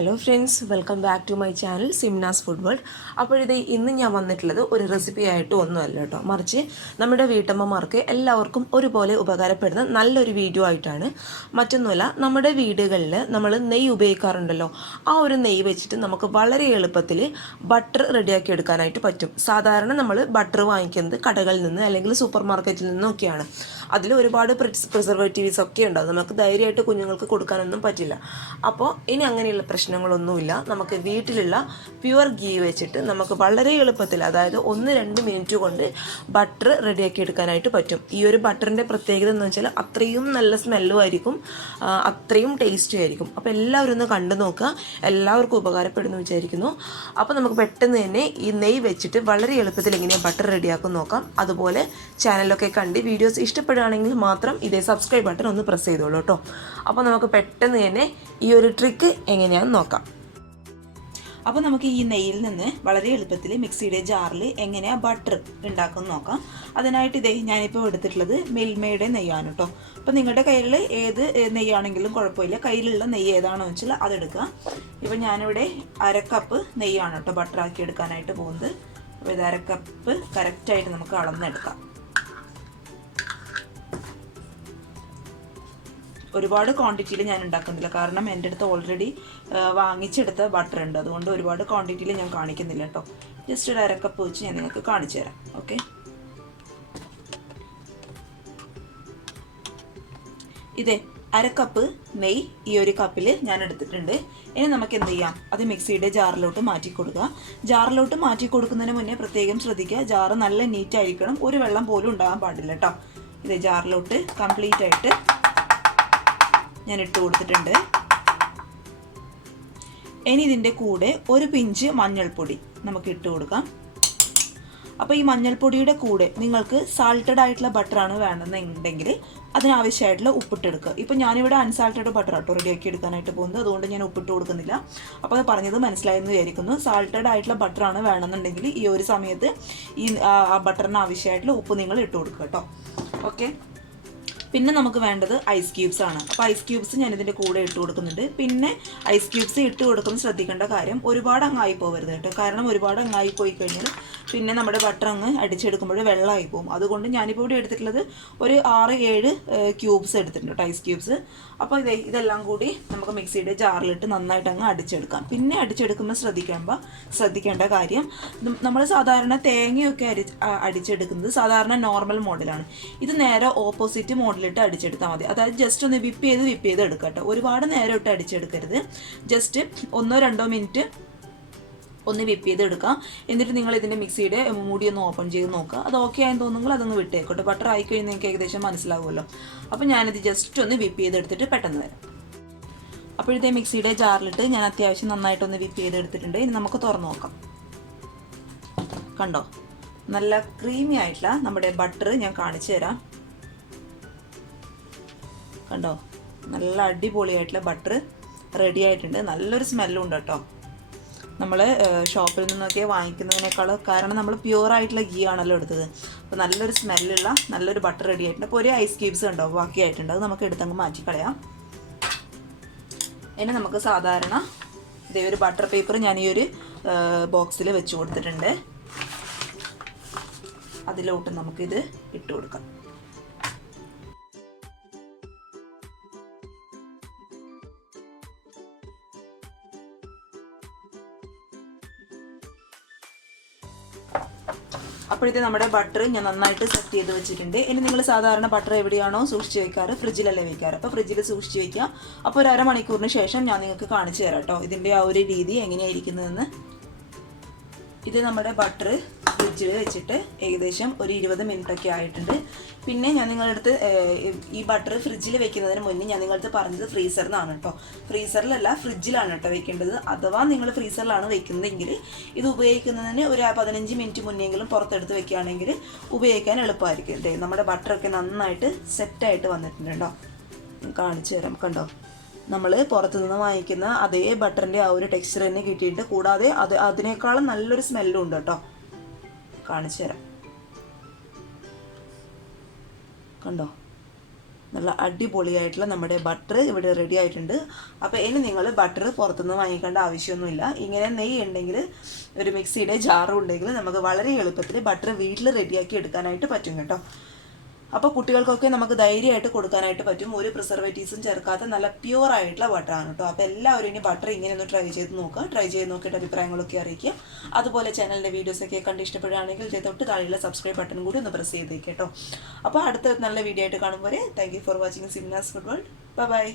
Hello friends, welcome back to my channel Simna's food world. അപ്പോഴിത് ഇന്ന് ഞാൻ വന്നിട്ടുള്ളത് ഒരു റെസിപ്പി ആയിട്ട് ഒന്നുമല്ല കേട്ടോ, മറിച്ച് നമ്മുടെ വീട്ടമ്മമാർക്ക് എല്ലാവർക്കും ഒരുപോലെ ഉപകാരപ്പെടുന്ന നല്ലൊരു വീഡിയോ ആയിട്ടാണ്. മറ്റൊന്നുമല്ല, നമ്മുടെ വീടുകളിൽ നമ്മൾ നെയ്യ് ഉപയോഗിക്കാറുണ്ടല്ലോ, ആ ഒരു നെയ്യ് വെച്ചിട്ട് നമുക്ക് വളരെ എളുപ്പത്തിൽ ബട്ടർ റെഡിയാക്കി എടുക്കാനായിട്ട് പറ്റും. സാധാരണ നമ്മൾ ബട്ടർ വാങ്ങിക്കുന്നത് കടകളിൽ നിന്ന് അല്ലെങ്കിൽ സൂപ്പർ മാർക്കറ്റിൽ നിന്നൊക്കെയാണ്. അതിൽ ഒരുപാട് പ്രിസർവേറ്റീവ്സ് ഒക്കെ ഉണ്ടാകും, നമുക്ക് ധൈര്യമായിട്ട് കുഞ്ഞുങ്ങൾക്ക് കൊടുക്കാനൊന്നും പറ്റില്ല. അപ്പോൾ ഇനി അങ്ങനെയുള്ള പ്രശ്നങ്ങളൊന്നുമില്ല. നമുക്ക് വീട്ടിലുള്ള പ്യുവർ ഗീ വെച്ചിട്ട് നമുക്ക് വളരെ എളുപ്പത്തിൽ, അതായത് 1-2 മിനിറ്റ് കൊണ്ട് ബട്ടർ റെഡിയാക്കി എടുക്കാനായിട്ട് പറ്റും. ഈ ഒരു ബട്ടറിൻ്റെ പ്രത്യേകത എന്ന് വെച്ചാൽ അത്രയും നല്ല സ്മെല്ലും ആയിരിക്കും, അത്രയും ടേസ്റ്റി ആയിരിക്കും. അപ്പോൾ എല്ലാവരും ഒന്ന് കണ്ടു നോക്കുക, എല്ലാവർക്കും ഉപകാരപ്പെടുന്നു വിചാരിക്കുന്നു. അപ്പോൾ നമുക്ക് പെട്ടെന്ന് തന്നെ ഈ നെയ്യ് വെച്ചിട്ട് വളരെ എളുപ്പത്തിൽ എങ്ങനെയാണ് ബട്ടർ റെഡിയാക്കും നോക്കാം. അതുപോലെ ചാനലൊക്കെ കണ്ട് വീഡിയോസ് ഇഷ്ടപ്പെടുകയാണെങ്കിൽ മാത്രം ഇതേ സബ്സ്ക്രൈബ് ബട്ടൺ ഒന്ന് പ്രസ് ചെയ്തോളൂ കേട്ടോ. അപ്പോൾ നമുക്ക് പെട്ടെന്ന് തന്നെ ഈ ഒരു ട്രിക്ക് എങ്ങനെയാണെന്ന് നോക്കാം. അപ്പോൾ നമുക്ക് ഈ നെയ്യിൽ നിന്ന് വളരെ എളുപ്പത്തിൽ മിക്സിയുടെ ജാറിൽ എങ്ങനെയാണ് ബട്ടർ ഉണ്ടാക്കുമെന്ന് നോക്കാം. അതിനായിട്ട് ഞാനിപ്പോൾ എടുത്തിട്ടുള്ളത് മിൽമയുടെ നെയ്യാണ് കേട്ടോ. അപ്പോൾ നിങ്ങളുടെ കയ്യിൽ ഏത് നെയ്യാണെങ്കിലും കുഴപ്പമില്ല, കയ്യിലുള്ള നെയ്യ് ഏതാണെന്ന് വെച്ചാൽ അതെടുക്കുക. ഇപ്പോൾ ഞാനിവിടെ 1/2 കപ്പ് നെയ്യാണ് കേട്ടോ ബട്ടറാക്കി എടുക്കാനായിട്ട് പോകുന്നത്. അപ്പോൾ ഇത് 1/2 കപ്പ് കറക്റ്റായിട്ട് നമുക്ക് അളന്നെടുക്കാം. ഒരുപാട് ക്വാണ്ടിറ്റിയിൽ ഞാൻ ഉണ്ടാക്കുന്നില്ല, കാരണം എൻ്റെ അടുത്ത് ഓൾറെഡി വാങ്ങിച്ചെടുത്ത ബട്ടർ ഉണ്ട്, അതുകൊണ്ട് ഒരുപാട് ക്വാണ്ടിറ്റിയിൽ ഞാൻ കാണിക്കുന്നില്ല കേട്ടോ. ജസ്റ്റ് ഒരു 1/2 കപ്പ് വെച്ച് ഞാൻ നിങ്ങൾക്ക് കാണിച്ചു തരാം. ഓക്കെ, ഇതേ 1/2 കപ്പ് നെയ്യ് ഈ ഒരു കപ്പിൽ ഞാൻ എടുത്തിട്ടുണ്ട്. ഇനി നമുക്ക് എന്ത് ചെയ്യാം, അത് മിക്സിയുടെ ജാറിലോട്ട് മാറ്റി കൊടുക്കുക. ജാറിലോട്ട് മാറ്റി കൊടുക്കുന്നതിന് മുന്നേ പ്രത്യേകം ശ്രദ്ധിക്കുക, ജാറ് നല്ല നീറ്റ് ആയിരിക്കണം, ഒരു വെള്ളം പോലും ഉണ്ടാകാൻ പാടില്ല കേട്ടോ. ഇത് ജാറിലോട്ട് കംപ്ലീറ്റ് ആയിട്ട് ഞാൻ ഇട്ട് കൊടുത്തിട്ടുണ്ട്. ഇനി ഇതിൻ്റെ കൂടെ ഒരു പിഞ്ച് മഞ്ഞൾപ്പൊടി നമുക്ക് ഇട്ട് കൊടുക്കാം. അപ്പോൾ ഈ മഞ്ഞൾപ്പൊടിയുടെ കൂടെ നിങ്ങൾക്ക് സാൾട്ടഡ് ആയിട്ടുള്ള ബട്ടറാണ് വേണമെന്നുണ്ടെങ്കിൽ അതിനാവശ്യമായിട്ടുള്ള ഉപ്പിട്ടെടുക്കുക. ഇപ്പോൾ ഞാനിവിടെ അൺസാൾട്ടഡ് ബട്ടർ ആട്ടോ റെഡിയാക്കി എടുക്കാനായിട്ട് പോകുന്നത്, അതുകൊണ്ട് ഞാൻ ഉപ്പിട്ട് കൊടുക്കുന്നില്ല. അപ്പോൾ അത് പറഞ്ഞത് മനസ്സിലായെന്ന് വിചാരിക്കുന്നു. സാൾട്ടഡ് ആയിട്ടുള്ള ബട്ടറാണ് വേണമെന്നുണ്ടെങ്കിൽ ഈ ഒരു സമയത്ത് ഈ ബട്ടറിന് ആവശ്യമായിട്ടുള്ള ഉപ്പ് നിങ്ങൾ ഇട്ട് കൊടുക്കുക കേട്ടോ. ഓക്കെ, പിന്നെ നമുക്ക് വേണ്ടത് ഐസ് ക്യൂബ്സ് ആണ്. അപ്പോൾ ഐസ് ക്യൂബ്സ് ഞാൻ ഇതിൻ്റെ കൂടെ ഇട്ട് കൊടുക്കുന്നുണ്ട്. പിന്നെ ഐസ് ക്യൂബ്സ് ഇട്ട് കൊടുക്കുമ്പോൾ ശ്രദ്ധിക്കേണ്ട കാര്യം, ഒരുപാട് അങ്ങായി പോകരുത് കേട്ടോ, കാരണം ഒരുപാട് അങ്ങായി പോയി കഴിഞ്ഞാൽ പിന്നെ നമ്മുടെ ബട്ടർ അങ്ങ് അടിച്ചെടുക്കുമ്പോൾ വെള്ളമായി പോകും. അതുകൊണ്ട് ഞാനിപ്പോൾ ഇവിടെ എടുത്തിട്ടുള്ളത് ഒരു 6-7 ക്യൂബ്സ് എടുത്തിട്ടുണ്ട് കേട്ടോ, ഐസ് ക്യൂബ്സ്. അപ്പോൾ ഇതെല്ലാം കൂടി നമുക്ക് മിക്സിയുടെ ജാറിലിട്ട് നന്നായിട്ട് അങ്ങ് അടിച്ചെടുക്കാം. പിന്നെ അടിച്ചെടുക്കുമ്പോൾ ശ്രദ്ധിക്കേണ്ട കാര്യം, നമ്മൾ സാധാരണ തേങ്ങയൊക്കെ അടിച്ചെടുക്കുന്നത് സാധാരണ നോർമൽ മോഡലാണ്. ഇത് നേരെ ഓപ്പോസിറ്റ് മോഡലിട്ട് അടിച്ചെടുത്താൽ മതി. അതായത് ജസ്റ്റ് ഒന്ന് വിപ്പ് ചെയ്ത് എടുക്കട്ടെ, ഒരുപാട് നേരം ഇട്ട് അടിച്ചെടുക്കരുത്. ജസ്റ്റ് 1-2 മിനിറ്റ് ഒന്ന് വിപ്പ് ചെയ്ത് എടുക്കാം. എന്നിട്ട് നിങ്ങൾ ഇതിൻ്റെ മിക്സിയുടെ മൂടി ഒന്ന് ഓപ്പൺ ചെയ്ത് നോക്കുക. അത് ഓക്കെ ആയെന്ന് തോന്നുമെങ്കിൽ അതൊന്ന് വിട്ടേക്കോട്ടെ. ബട്ടർ ആയി കഴിഞ്ഞാൽ നിങ്ങൾക്ക് ഏകദേശം മനസ്സിലാവുമല്ലോ. അപ്പോൾ ഞാനിത് ജസ്റ്റ് ഒന്ന് വിപ്പ് ചെയ്തെടുത്തിട്ട് പെട്ടെന്ന് വരാം. അപ്പോഴത്തെ മിക്സിയുടെ ജാറിലിട്ട് ഞാൻ അത്യാവശ്യം നന്നായിട്ടൊന്ന് വിപ്പ് ചെയ്തെടുത്തിട്ടുണ്ട്. ഇനി നമുക്ക് തുറന്ന് നോക്കാം. കണ്ടോ, നല്ല ക്രീമി ആയിട്ടുള്ള നമ്മുടെ ബട്ടർ ഞാൻ കാണിച്ചു തരാം. കണ്ടോ, നല്ല അടിപൊളിയായിട്ടുള്ള ബട്ടർ റെഡി ആയിട്ടുണ്ട്. നല്ലൊരു സ്മെല്ലും ഉണ്ട് കേട്ടോ. നമ്മൾ ഷോപ്പിൽ നിന്നൊക്കെ വാങ്ങിക്കുന്നതിനേക്കാളും, കാരണം നമ്മൾ പ്യുവർ ആയിട്ടുള്ള ഗീ ആണല്ലോ എടുത്തത്. അപ്പോൾ നല്ലൊരു സ്മെല്ലുള്ള നല്ലൊരു ബട്ടർ റെഡി ആയിട്ടുണ്ട്. അപ്പോൾ ഒരു ഐസ് ക്യൂബ്സ് ഉണ്ടോ ബാക്കിയായിട്ടുണ്ട്, അത് നമുക്ക് എടുത്തങ്ങ് മാറ്റിക്കളയാം. ഇനി നമുക്ക് സാധാരണ ഇതേ ഒരു ബട്ടർ പേപ്പർ ഞാൻ ഈ ഒരു ബോക്സിൽ വെച്ച് കൊടുത്തിട്ടുണ്ട്. അതിലോട്ട് നമുക്കിത് ഇട്ട് കൊടുക്കാം. അപ്പോഴത്തെ നമ്മുടെ ബട്ടർ ഞാൻ നന്നായിട്ട് സെറ്റ് ചെയ്ത് വെച്ചിട്ടുണ്ട്. ഇനി നിങ്ങൾ സാധാരണ ബട്ടർ എവിടെയാണോ സൂക്ഷിച്ച് വെക്കാറ്, ഫ്രിഡ്ജിലല്ലേ വെക്കാറ്, അപ്പോൾ ഫ്രിഡ്ജിൽ സൂക്ഷിച്ച് വെക്കുക. അപ്പോൾ ഒരു 1/2 മണിക്കൂറിന് ശേഷം ഞാൻ നിങ്ങൾക്ക് കാണിച്ചു തരാം കേട്ടോ ഇതിൻ്റെ ആ ഒരു രീതി എങ്ങനെയായിരിക്കുന്നതെന്ന്. ഇത് നമ്മുടെ ബട്ടർ ഫ്രിഡ്ജിൽ വെച്ചിട്ട് ഏകദേശം ഒരു 20 മിനിറ്റൊക്കെ ആയിട്ടുണ്ട്. പിന്നെ ഞാൻ നിങ്ങളുടെ അടുത്ത് ഈ ബട്ടർ ഫ്രിഡ്ജിൽ വെക്കുന്നതിന് മുന്നേ ഞാൻ നിങ്ങളടുത്ത് പറഞ്ഞത് ഫ്രീസറിനാണ് കേട്ടോ. ഫ്രീസറിലല്ല, ഫ്രിഡ്ജിലാണ് കേട്ടോ വെക്കേണ്ടത്. അഥവാ നിങ്ങൾ ഫ്രീസറിലാണ് വെക്കുന്നതെങ്കിൽ ഇത് ഉപയോഗിക്കുന്നതിന് ഒരു 15 മിനിറ്റ് മുന്നെങ്കിലും പുറത്തെടുത്ത് വെക്കുകയാണെങ്കിൽ ഉപയോഗിക്കാൻ എളുപ്പമായിരിക്കും. നമ്മുടെ ബട്ടറൊക്കെ നന്നായിട്ട് സെറ്റായിട്ട് വന്നിട്ടുണ്ട് കേട്ടോ. കാണിച്ചു തരാം. കണ്ടോ, നമ്മൾ പുറത്തുനിന്ന് വാങ്ങിക്കുന്ന അതേ ബട്ടറിൻ്റെ ആ ഒരു ടെക്സ്ചർ തന്നെ കിട്ടിയിട്ട്, കൂടാതെ അതിനേക്കാളും നല്ലൊരു സ്മെല്ലും ഉണ്ട് കേട്ടോ. കാണിച്ചു തരാം. കണ്ടോ, നല്ല അടിപൊളിയായിട്ടുള്ള നമ്മുടെ ബട്ടർ ഇവിടെ റെഡി ആയിട്ടുണ്ട്. അപ്പോൾ ഇനി നിങ്ങൾ ബട്ടർ പുറത്തുനിന്ന് വാങ്ങിക്കേണ്ട ആവശ്യമൊന്നുമില്ല. ഇങ്ങനെ നെയ്യ് ഉണ്ടെങ്കിൽ, ഒരു മിക്സിയുടെ ജാറും ഉണ്ടെങ്കിൽ നമുക്ക് വളരെ എളുപ്പത്തിൽ ബട്ടർ വീട്ടിൽ റെഡിയാക്കി എടുക്കാനായിട്ട് പറ്റും കേട്ടോ. അപ്പോൾ കുട്ടികൾക്കൊക്കെ നമുക്ക് ധൈര്യമായിട്ട് കൊടുക്കാനായിട്ട് പറ്റും. ഒരു പ്രിസർവേറ്റീവ്സും ചേർക്കാത്ത നല്ല പ്യുവർ ആയിട്ടുള്ള ബട്ടറാണ് കേട്ടോ. അപ്പോൾ എല്ലാവരും ഇനി ബട്ടർ ഇങ്ങനെ ഒന്ന് ട്രൈ ചെയ്ത് നോക്കുക. ട്രൈ ചെയ്ത് നോക്കിയിട്ട് അഭിപ്രായങ്ങളൊക്കെ അറിയിക്കുക. അതുപോലെ ചാനലിൻ്റെ വീഡിയോസൊക്കെ കണ്ട് ഇഷ്ടപ്പെടുകയാണെങ്കിൽ തൊട്ട് താഴെയുള്ള സബ്സ്ക്രൈബ് ബട്ടൺ കൂടി ഒന്ന് പ്രസ് ചെയ്തേക്ക് കേട്ടോ. അപ്പോൾ അടുത്ത നല്ല വീഡിയോ ആയിട്ട് കാണുമ്പോൾ thank you for watching Simnas food world. By.